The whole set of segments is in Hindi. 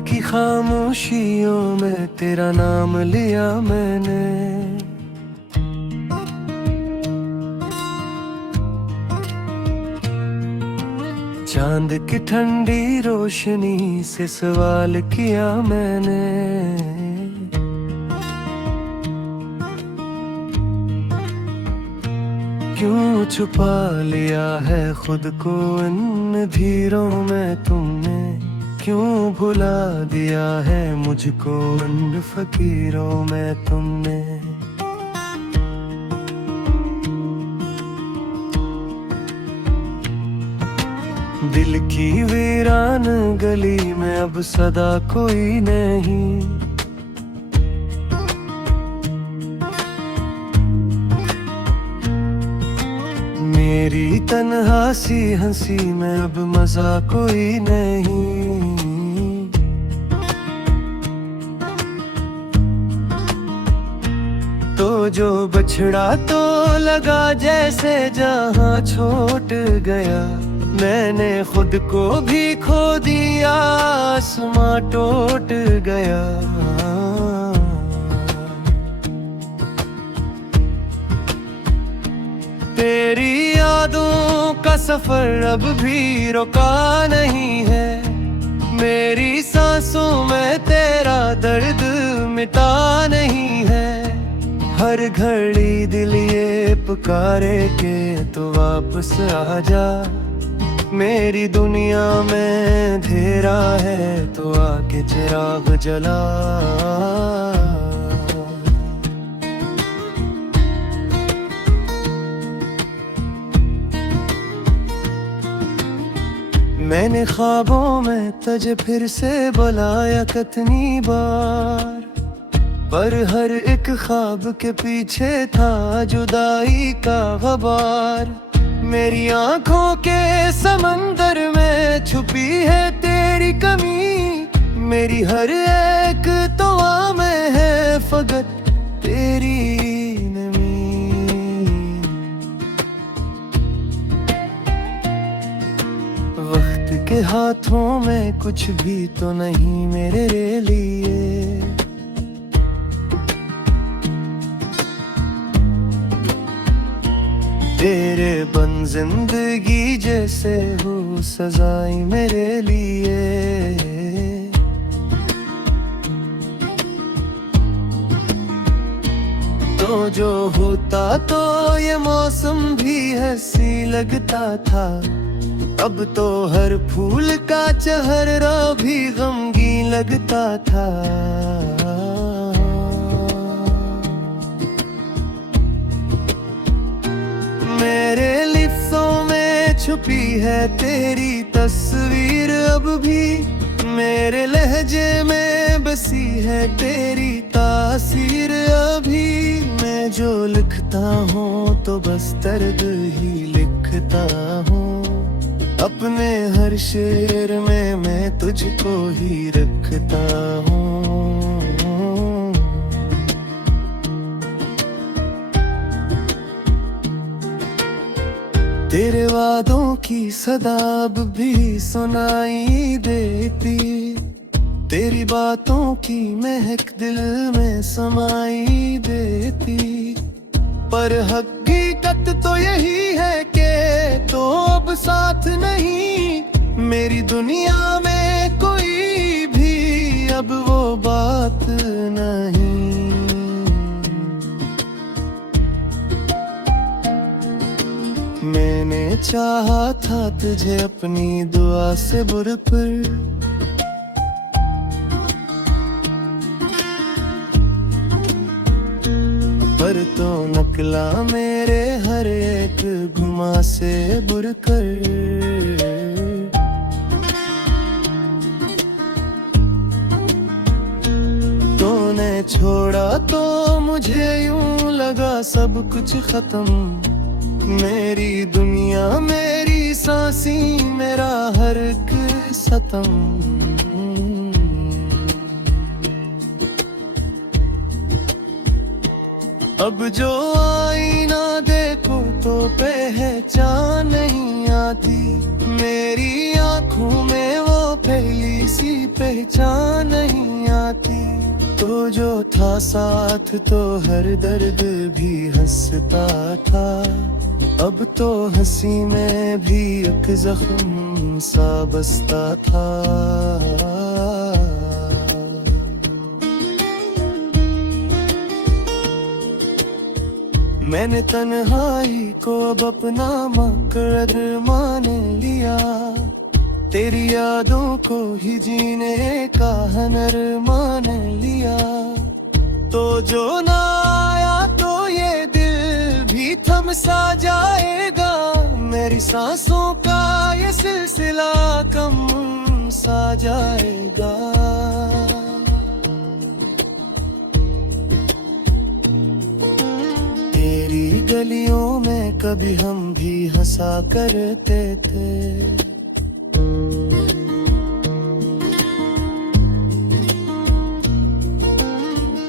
की खामोशियों में तेरा नाम लिया मैंने। चांद की ठंडी रोशनी से सवाल किया मैंने। क्यों छुपा लिया है खुद को इन अंधेरों में तुमने। क्यों भुला दिया है मुझको इन फकीरों में तुमने। दिल की वीरान गली में अब सदा कोई नहीं। मेरी तन्हा सी हंसी में अब मजा कोई नहीं। तो जो बछड़ा तो लगा जैसे जहां छूट गया। मैंने खुद को भी खो दिया, आसमां टूट गया। तेरी यादों का सफर अब भी रुका नहीं है। मेरी सांसों में तेरा दर्द मिटा नहीं है। हर घड़ी दिल ये पुकारे के तो वापस आ जा। मेरी दुनिया में अंधेरा है तो आके चिराग जला। मैंने ख्वाबों में तुझे फिर से बुलाया कितनी बार। पर हर एक ख्वाब के पीछे था जुदाई का ग़बार। मेरी आंखों के समंदर में छुपी है तेरी कमी। मेरी हर एक दुआ में है फकत तेरी नमी। वक्त के हाथों में कुछ भी तो नहीं मेरे लिए। तेरे बन जिंदगी जैसे हो सजाई मेरे लिए। तो जो होता तो ये मौसम भी हंसी लगता था। अब तो हर फूल का चेहरा भी गमगीन लगता था। मेरे लिप्सों में छुपी है तेरी तस्वीर अब भी। मेरे लहजे में बसी है तेरी तासीर अभी। मैं जो लिखता हूँ तो बस दर्द ही लिखता हूँ। अपने हर शेर में मैं तुझको ही रखता हूँ। तेरे वादों की सदा अब भी सुनाई देती। तेरी बातों की महक दिल में समाई देती। पर हकीकत तो यही है कि तो अब साथ नहीं। मेरी दुनिया में कोई भी अब वो बात नहीं। मैंने चाहा था तुझे अपनी दुआ से बुर पर तो नकला मेरे हर एक गुमा से बुर कर। तूने छोड़ा तो मुझे यूं लगा सब कुछ खत्म। मेरी दुनिया मेरी सांसी मेरा हर एक सतम। अब जो आईना देखो तो पहचान नहीं आती। मेरी आंखों में वो पहली सी पहचान पहचान नहीं आती। तो जो था साथ तो हर दर्द भी हंसता था, अब तो हंसी में भी एक जख्म सा बसता था। मैंने तन्हाई को अब अपना मकसद मान लिया, तेरी यादों को ही जीने का हुनर मान लिया। तो जो ना आया तो ये दिल भी थम सा जाएगा, मेरी सांसों का ये सिलसिला कम सा जाएगा। तेरी गलियों में कभी हम भी हंसा करते थे,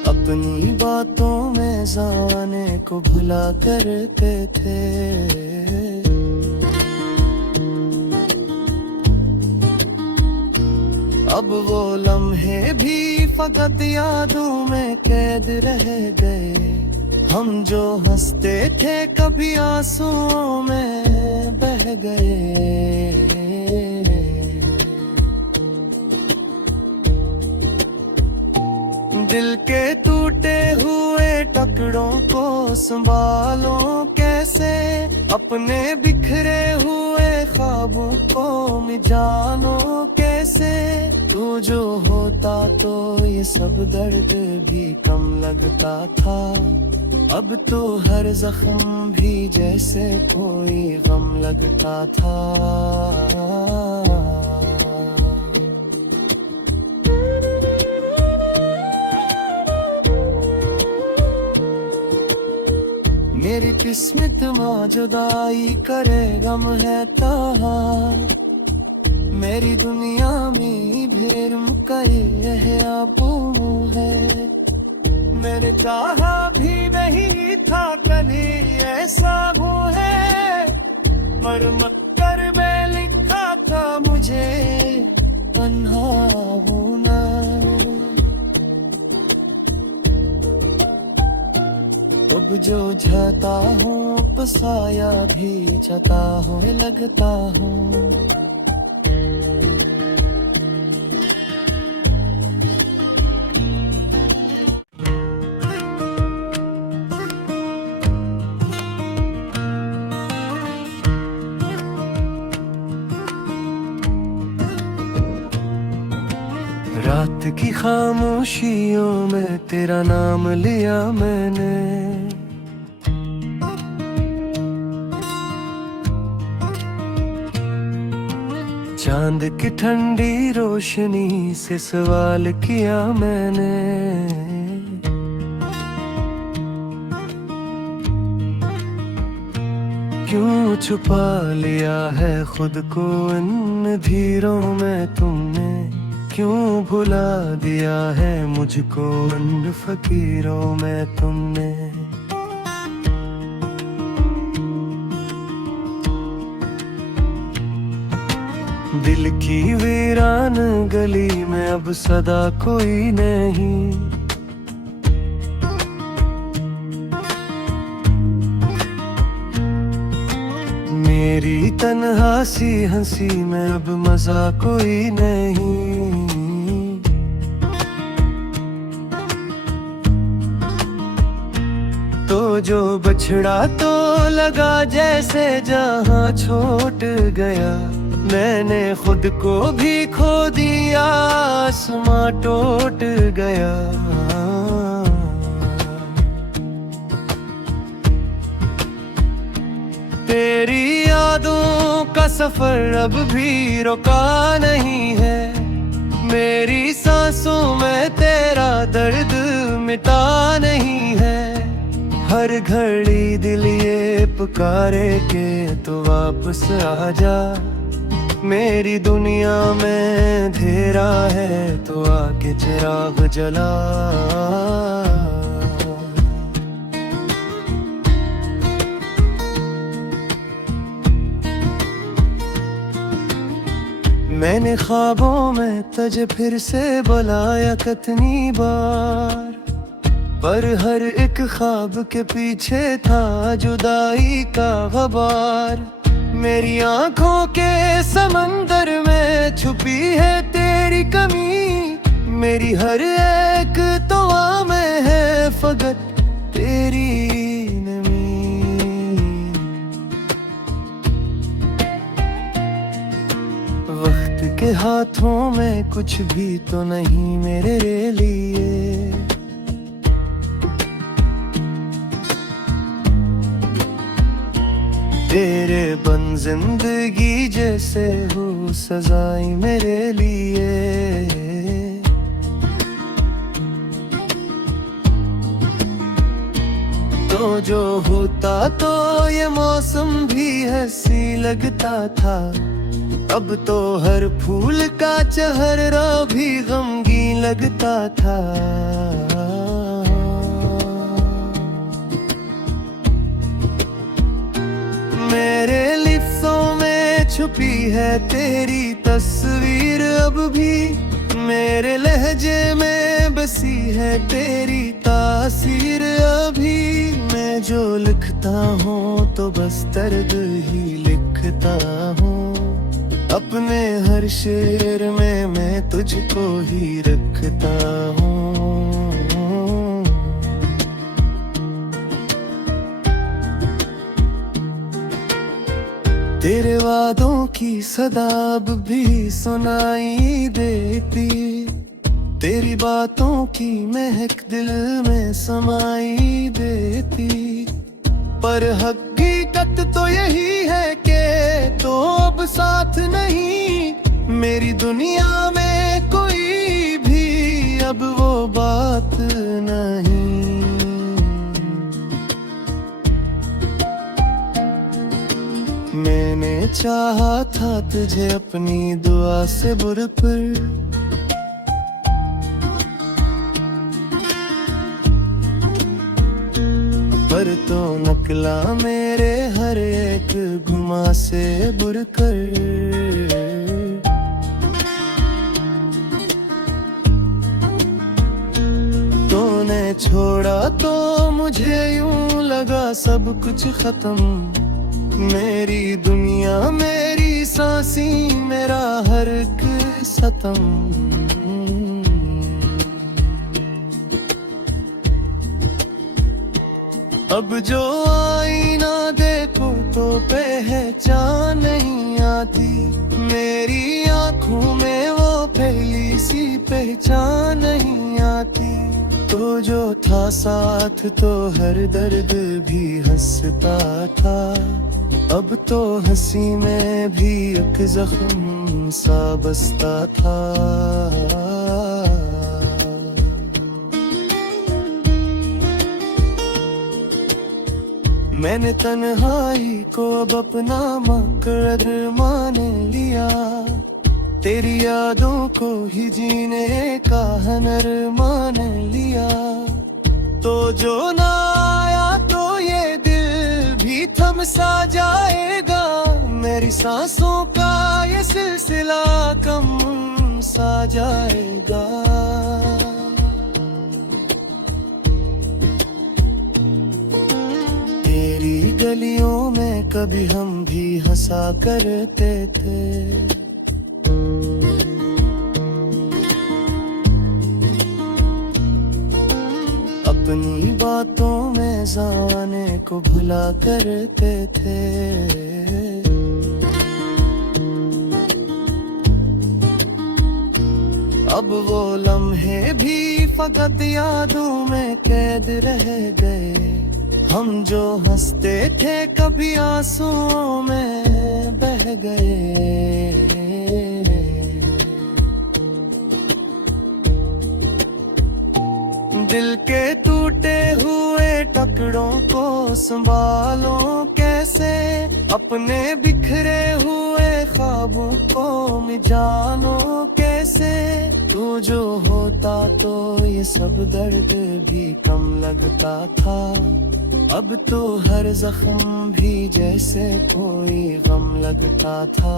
अपनी बातों में ज़माने को भुला करते थे। अब वो लम्हे भी फकत यादों में कैद रह गए, हम जो हंसते थे कभी आंसुओं में बह गए। दिल के टूटे हुए टुकड़ों को संभालो कैसे, अपने बिखरे हुए ख्वाबों को मिजानो कैसे। तू जो होता तो ये सब दर्द भी कम लगता था, अब तो हर जख्म भी जैसे कोई गम लगता था। मेरी किस्मत माँ जुदाई करे गम है ताहा, मेरी दुनिया में भेर मुकई है आबू है। मैंने चाहा भी नहीं था कभी ऐसा वो है, पर मक्कर में लिखा था मुझे तन्हा होना। अब जो जाता हूँ पसाया भी जाता हो लगता हूँ। रात की खामोशियों में तेरा नाम लिया मैंने, चांद की ठंडी रोशनी से सवाल किया मैंने। क्यों छुपा लिया है खुद को इन धीरों में तुमने, क्यों भुला दिया है मुझको इन फकीरों में तुमने। दिल की वीरान गली में अब सदा कोई नहीं, मेरी तन्हा सी हंसी में अब मजा कोई नहीं। तो जो बछड़ा तो लगा जैसे जहां छूट गया, मैंने खुद को भी खो दिया आसमां टूट गया। तेरी यादों का सफर अब भी रुका नहीं है, मेरी सांसों में तेरा दर्द मिटा नहीं है। हर घड़ी दिल ये पुकारे के तो वापस आ जा, मेरी दुनिया में अंधेरा है तो आके चिराग जला। मैं मैंने ख्वाबों में तुझे फिर से बुलाया कितनी बार, पर हर एक ख्वाब के पीछे था जुदाई का ग़बार। मेरी आंखों के समंदर में छुपी है तेरी कमी, मेरी हर एक दुआ में है फकत तेरी नमी। वक्त के हाथों में कुछ भी तो नहीं मेरे लिए, तेरे बन जिंदगी जैसे हो सजाई मेरे लिए। तो जो होता तो ये मौसम भी हंसी लगता था, अब तो हर फूल का चेहरा भी गमगीन लगता था। मेरे लिप्सों में छुपी है तेरी तस्वीर अब भी, मेरे लहजे में बसी है तेरी तासीर अभी। मैं जो लिखता हूँ तो बस दर्द ही लिखता हूँ, अपने हर शेर में मैं तुझको ही रखता हूँ। तेरे वादों की सदा अब भी सुनाई देती, तेरी बातों की महक दिल में समाई देती। पर हकीकत तो यही है कि तो अब साथ नहीं, मेरी दुनिया में कोई भी अब वो बात नहीं। मैंने चाहा था तुझे अपनी दुआ से बुर पर तो नकला मेरे हर एक गुमा से बुर कर। तूने छोड़ा तो मुझे यूं लगा सब कुछ खत्म, मेरी दुनिया मेरी सांसी मेरा हर एक सतम। अब जो आईना देखो तो पहचान नहीं आती, मेरी आंखों में वो पहली सी पहचान नहीं आती। तो जो था साथ तो हर दर्द भी हंसता था, अब तो हंसी में भी एक जख्म सा बसता था। मैंने तन्हाई को अब अपना मकसद मान लिया, तेरी यादों को ही जीने का हुनर मान लिया। तो जो ना आया तो ये दिल भी थम सा जाएगा, मेरी सांसों का ये सिलसिला कम सा जाएगा। तेरी गलियों में कभी हम भी हंसा करते थे, अपनी बातों में ज़माने को भुला करते थे। अब वो लम्हे भी फकत यादों में कैद रह गए, हम जो हंसते थे कभी आंसुओं में बह गए। दिल के टूटे हुए टुकड़ों को संभालो कैसे, अपने बिखरे हुए ख्वाबों को मिजानो कैसे। तू जो होता तो ये सब दर्द भी कम लगता था, अब तो हर जख्म भी जैसे कोई गम लगता था।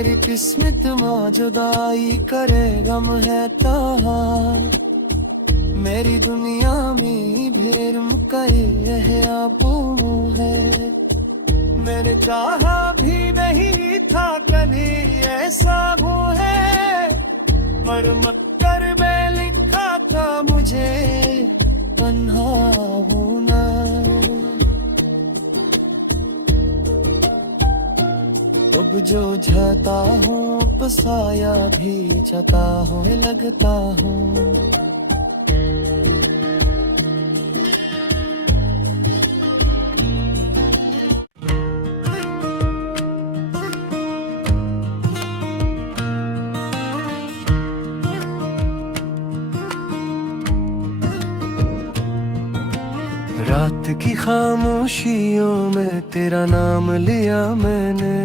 मेरी किस्मत माँ जुदाई करे गम है ताहार। मेरी दुनिया में भेर मुकए है आबू है। मैंने चाहा भी नहीं था कभी ऐसा वो है, पर मक्कर में लिखा था मुझे तन्हा होना। अब जो जाता हूँ पसाया भी जाता हूँ लगता हूँ। रात की खामोशियों में तेरा नाम लिया मैंने।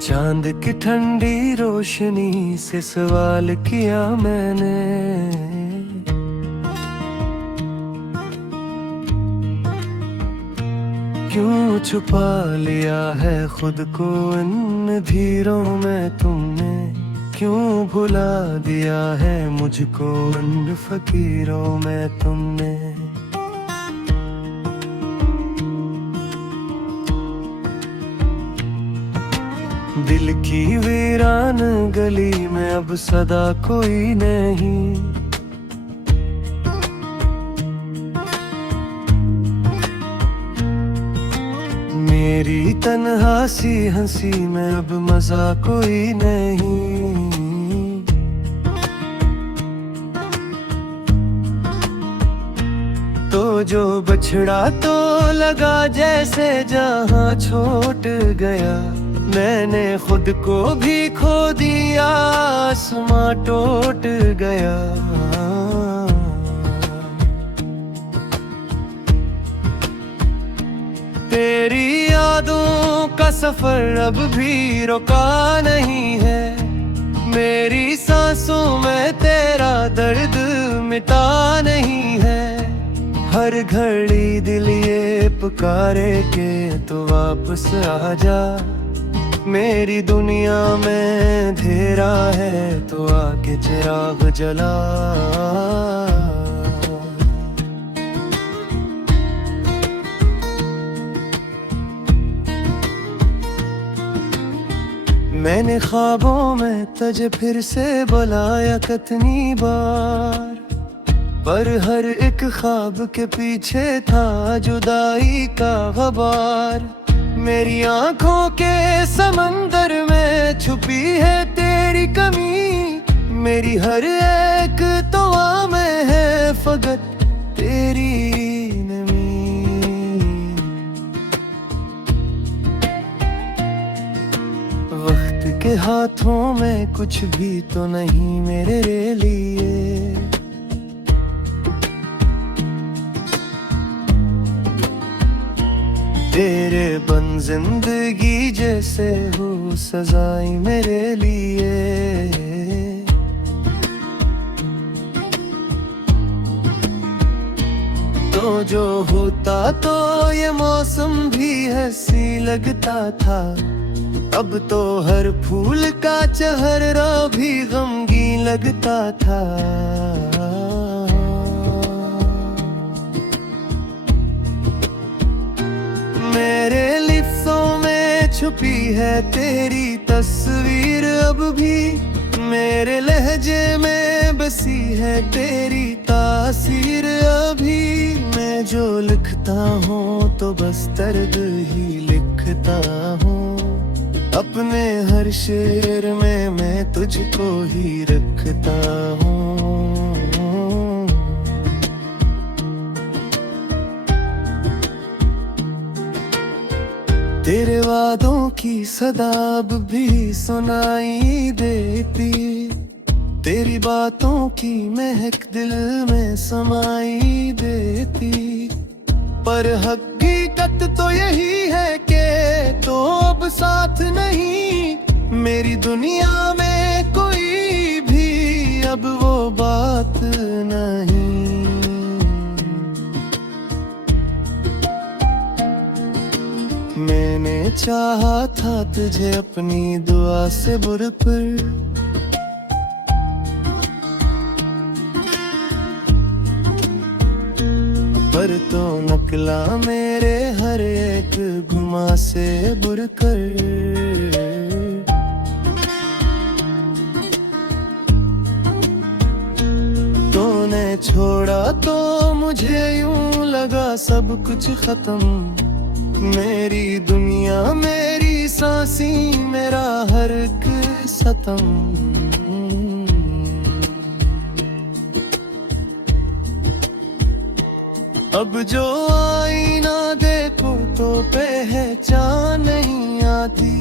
चांद की ठंडी रोशनी से सवाल किया मैंने। क्यों छुपा लिया है खुद को इन धीरों में तुमने। क्यों भुला दिया है मुझको उन फकीरों में तुमने। दिल की वीरान गली में अब सदा कोई नहीं। मेरी तन्हा सी हंसी में अब मजा कोई नहीं। तो जो बछड़ा तो लगा जैसे जहां छूट गया। मैंने खुद को भी खो दिया आसमां टूट गया। तेरी यादों का सफर अब भी रुका नहीं है। मेरी सांसों में तेरा दर्द मिटा नहीं है। हर घड़ी दिल ये पुकारे के तो वापस आ जा। मेरी दुनिया में अंधेरा है तो आके चिराग जला। मैंने ख्वाबों में तुझे फिर से बुलाया कितनी बार, पर हर एक ख्वाब के पीछे था जुदाई का ग़बार। मेरी आंखों के समंदर में छुपी है तेरी कमी। मेरी हर एक दुआ में है फकत तेरी नमी। वक्त के हाथों में कुछ भी तो नहीं मेरे लिए। तेरे बन जिंदगी जैसे हो सजाई मेरे लिए। तो जो होता तो ये मौसम भी हंसी लगता था। अब तो हर फूल का चेहरा भी गमगीन लगता था। मेरे लिप्सों में छुपी है तेरी तस्वीर अब भी। मेरे लहजे में बसी है तेरी तासीर अभी। मैं जो लिखता हूँ तो बस दर्द ही लिखता हूँ। अपने हर शेर में मैं तुझको ही रखता हूँ। तेरे वादों की सदा अब भी सुनाई देती। तेरी बातों की महक दिल में समाई देती। पर हकीकत तो यही है कि तो अब साथ नहीं। मेरी दुनिया में कोई भी अब वो बात नहीं। चाहा था तुझे अपनी दुआ से बुर पर, पर तो नकला मेरे हर एक गुमा से बुर कर। तूने छोड़ा तो मुझे यूं लगा सब कुछ खत्म, मेरी दुनिया मेरी सांसी मेरा हर एक सतम। अब जो आईना देखो तो पहचान नहीं आती,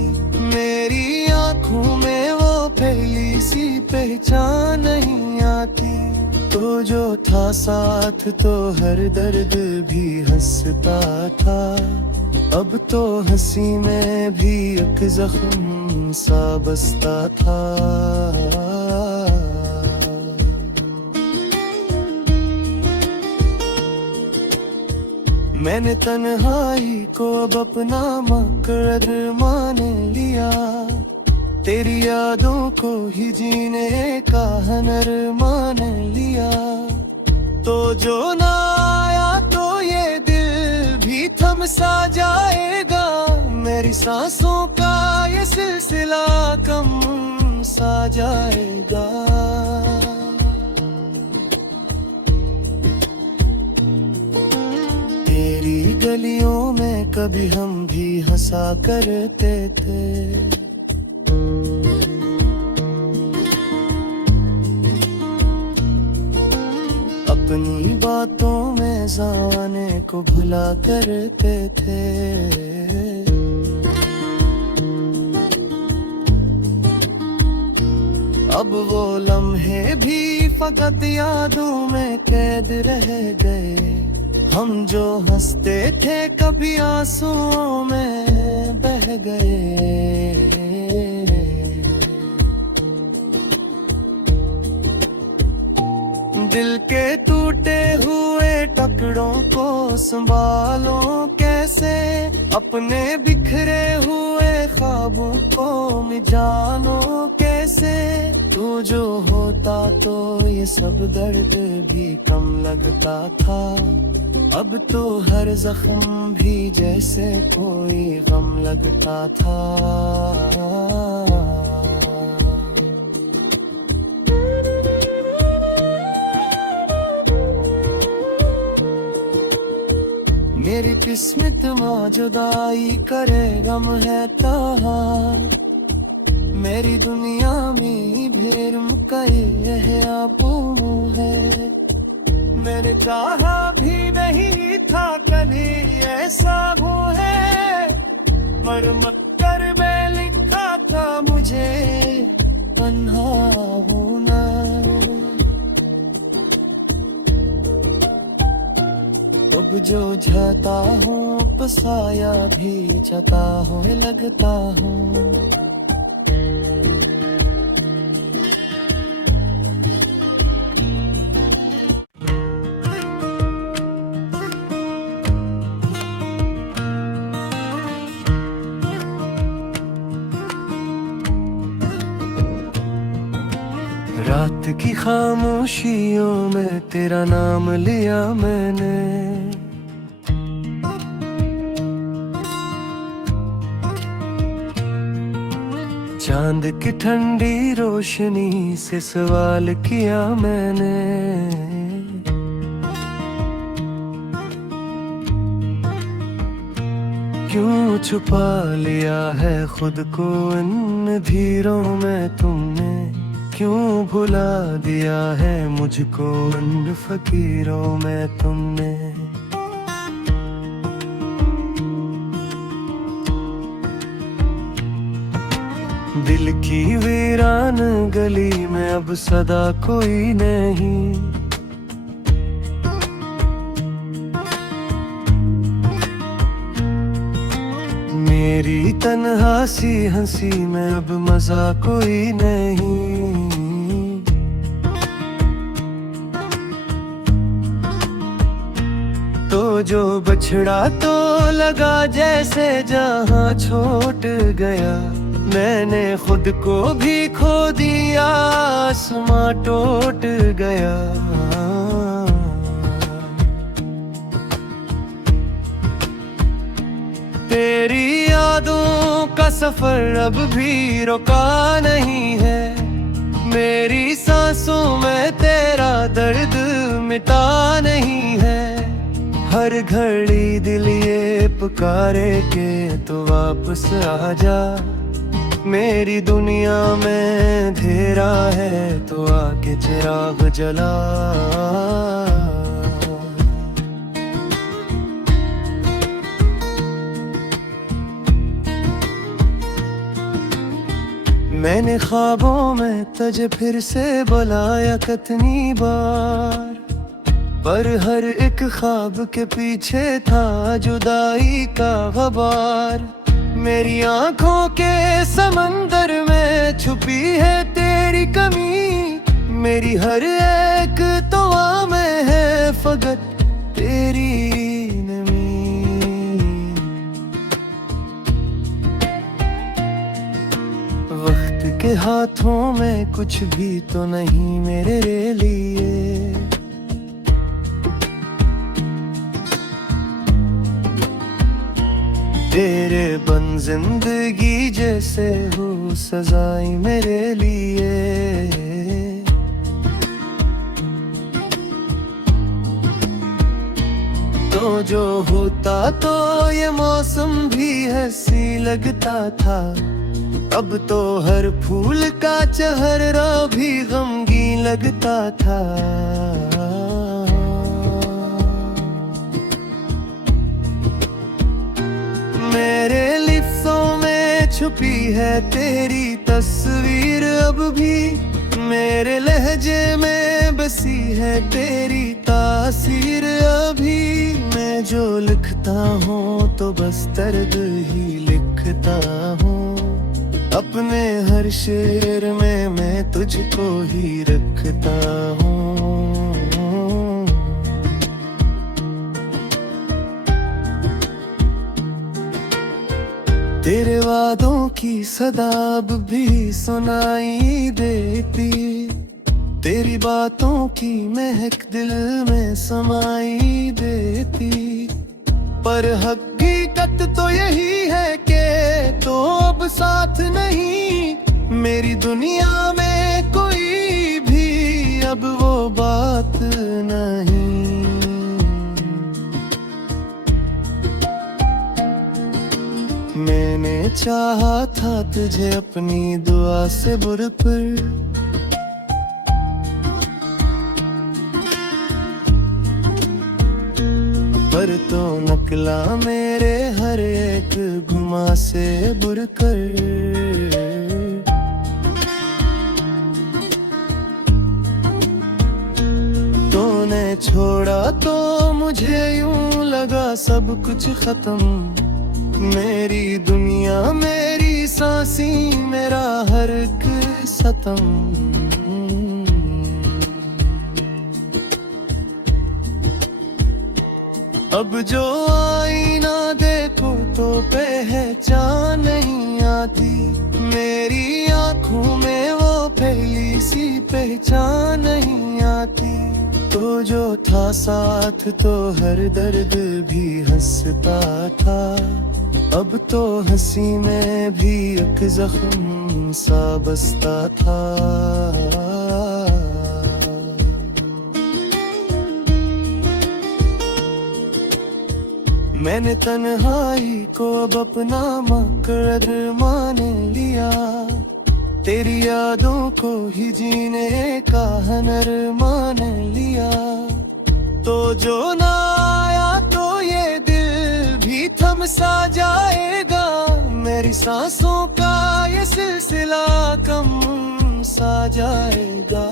मेरी आंखों में वो पहली सी पहचान नहीं आती। तो जो था साथ तो हर दर्द भी हंसता था, अब तो हंसी में भी एक जख्म सा बसता था। मैंने तन्हाई को अब अपना मकसद मान लिया, तेरी यादों को ही जीने का हुनर मान लिया। तो जो ना आया तो ये दिल भी थम सा जाएगा, मेरी सांसों का ये सिलसिला कम सा जाएगा। तेरी गलियों में कभी हम भी हंसा करते थे, अपनी बातों में ज़माने को भुला करते थे। अब वो लम्हे भी फकत यादों में कैद रह गए, हम जो हंसते थे कभी आंसुओं में बह गए। दिल के टूटे हुए टुकड़ों को संभालो कैसे, अपने बिखरे हुए ख्वाबों को मिजानो कैसे। तू जो होता तो ये सब दर्द भी कम लगता था, अब तो हर जख्म भी जैसे कोई गम लगता था। मेरी किस्मत माँ जुदाई करे गम है ताहा, मेरी दुनिया में भेर मुकाई है आपू है। मैंने चाहा भी नहीं था कभी ऐसा वो है, पर मक्कर में लिखा था मुझे तन्हा होना। अब जो जाता हूँ पसाया भी जाता हो लगता हूँ। रात की खामोशियों में तेरा नाम लिया मैंने, चांद की ठंडी रोशनी से सवाल किया मैंने। क्यों छुपा लिया है खुद को इन धीरों में तुमने, क्यों भुला दिया है मुझको उन फकीरों में तुमने। दिल की वीरान गली में अब सदा कोई नहीं, मेरी तन्हा सी हंसी में अब मजा कोई नहीं। तो जो बछड़ा तो लगा जैसे जहां छूट गया, मैंने खुद को भी खो दिया, आसमां टूट गया। तेरी यादों का सफर अब भी रुका नहीं है, मेरी सांसों में तेरा दर्द मिटा नहीं है। हर घड़ी दिल ये पुकारे के तो वापस आ जा, मेरी दुनिया में अंधेरा है तो आके चिराग जला। मैंने ख्वाबों में तुझे फिर से बुलाया कितनी बार, पर हर एक ख्वाब के पीछे था जुदाई का ग़बार। मेरी आंखों के समंदर में छुपी है तेरी कमी, मेरी हर एक दुआ में है फकत तेरी नमी। वक्त के हाथों में कुछ भी तो नहीं मेरे लिए, तेरे बन जिंदगी जैसे हो सजाई मेरे लिए। तो जो होता तो ये मौसम भी हंसी लगता था, अब तो हर फूल का चेहरा भी गमगीन लगता था। मेरे लिप्सों में छुपी है तेरी तस्वीर अब भी, मेरे लहजे में बसी है तेरी तासीर अभी। मैं जो लिखता हूँ तो बस दर्द ही लिखता हूँ, अपने हर शेर में मैं तुझको ही रखता हूँ। तेरे वादों की सदा अब भी सुनाई देती, तेरी बातों की महक दिल में समाई देती। पर हकीकत तो यही है कि तो अब साथ नहीं, मेरी दुनिया में कोई भी अब वो बात नहीं। मैंने चाहा था तुझे अपनी दुआ से बुर पर तो नकला मेरे हर एक गुमा से बुर कर। तूने छोड़ा तो मुझे यूं लगा सब कुछ खत्म, मेरी दुनिया मेरी सांसी मेरा हर एक सतम। अब जो आईना देखो तो पहचान नहीं आती, मेरी आंखों में वो पहली सी पहचान नहीं आती। तो जो था साथ तो हर दर्द भी हंसता था, अब तो हंसी में भी एक जख्म सा बसता था। मैंने तन्हाई को अब अपना मकसद मान लिया, तेरी यादों को ही जीने का हुनर मान लिया। तो जो ना आया तो ये दिल भी थम सा जाएगा, मेरी सांसों का ये सिलसिला कम सा जाएगा।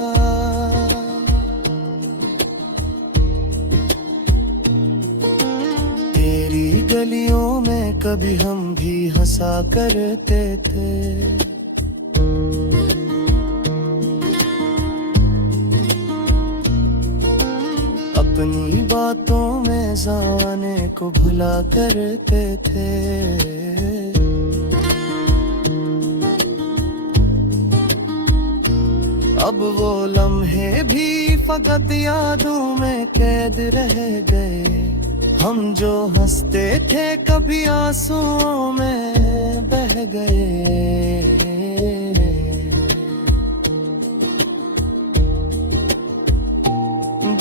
तेरी गलियों में कभी हम भी हंसा करते थे, अपनी बातों में जमाने को भुला करते थे। अब वो लम्हे भी फकत यादों में कैद रह गए। हम जो हंसते थे कभी आंसुओं में बह गए।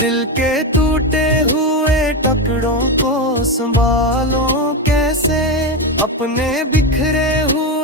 दिल के टूटे हुए टुकड़ों को संभालो कैसे, अपने बिखरे हुए